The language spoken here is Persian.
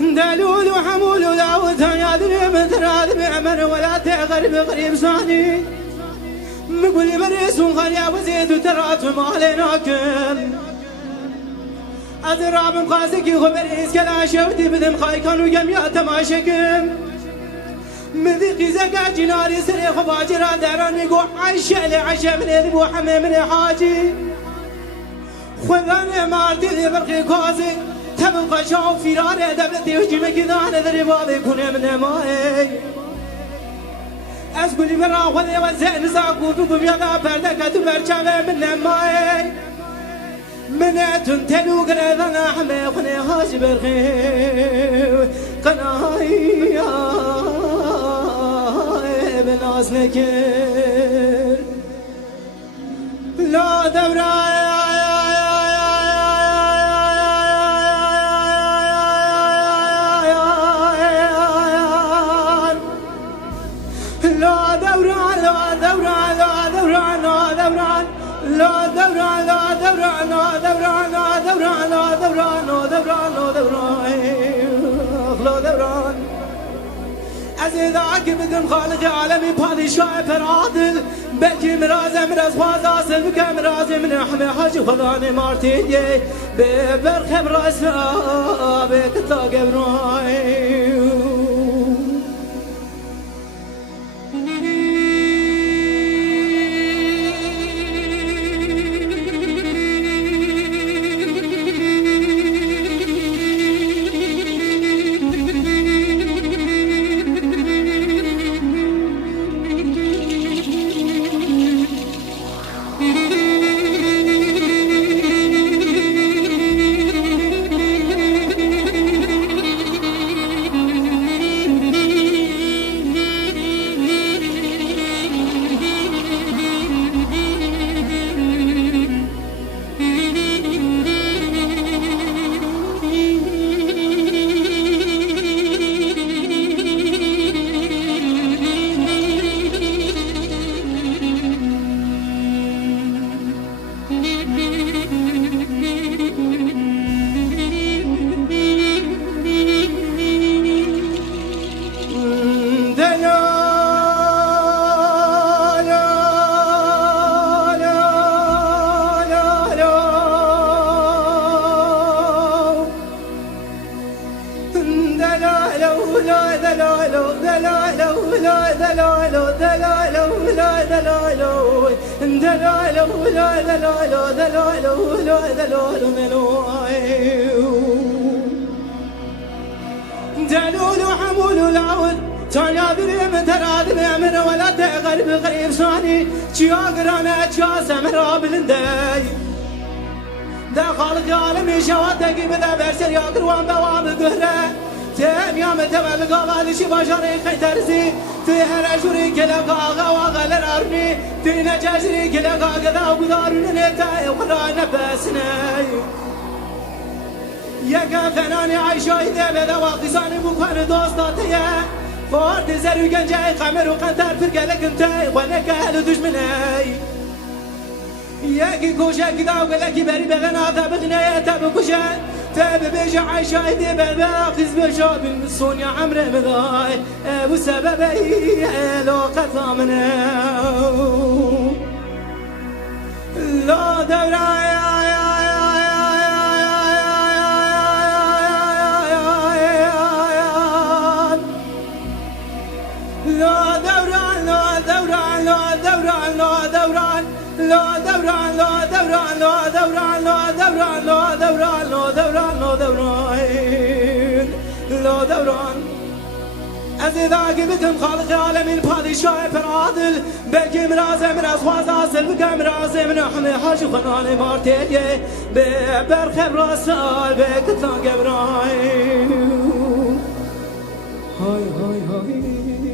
دلول وحمول لاوتها يا ذنب مثل بعمر ولا تغرب قريب ثاني مقول مريس وخليا وزيد وترات ما عليناكم أدرى من قاسك خبريس كلا شوتي بدم خايكان وجميع تماشكم مذيقي زكا جناري سري خباجر دراني قو عشا لعشا من اذبو حمي من حاجي خذاني مارتي اللي برقي كوزي تبقى شعب فراري دبلتي وجمك ذان ذري باضي كوني من ماي أسقلي برا خذي وزين ساقو بكم يغا بردك تبرشاغي من ماي منعت تلو قريضنا حمي خني هاج برخي قناي بناس نكر لا دورا أزيدك بدم خالق عالمي بادشاه فرعادل بلكي مرازم رزواز أصل بك مرازم من أحمي حاجي خذاني مارتيني ببرخ براسنا بكتاق براي دلول وحمول العود تانيا دريم تراد ميمن ولا تغرب غريب ثاني تشيا قرانا تشيا سمرا بلندي دا خالق عالمي شواتك بدا برسل يا قروان بوام قهره تم يا متبل قاغال شي بشري خيترسي في هرجوري كلا قاغا وغل الارني في نجاجري كلا قاغا وقدارن نتا وقرانا بسني يا كفناني عايشة إذا بدا واقصاني بكون دوستاتي فورت زرو جنجاي قمر وقنتر فرقلك انتي ولك أهل دجمني يا كي كوشا كدا وقلك بري بغنا تبغني تبكوشا تببيج عايشة إذا بدا واقص بشا بالمسون يا عمري مضاي وسببي لو قطامنا لا دوراي أزيدك بدم خالق عالمين بادشاه فرعادل بلكي مرازي من أصواز أصل بك مرازي من أحمي حاجي خناني مارتيني ببرخ براسال بكتلان قبراي هاي های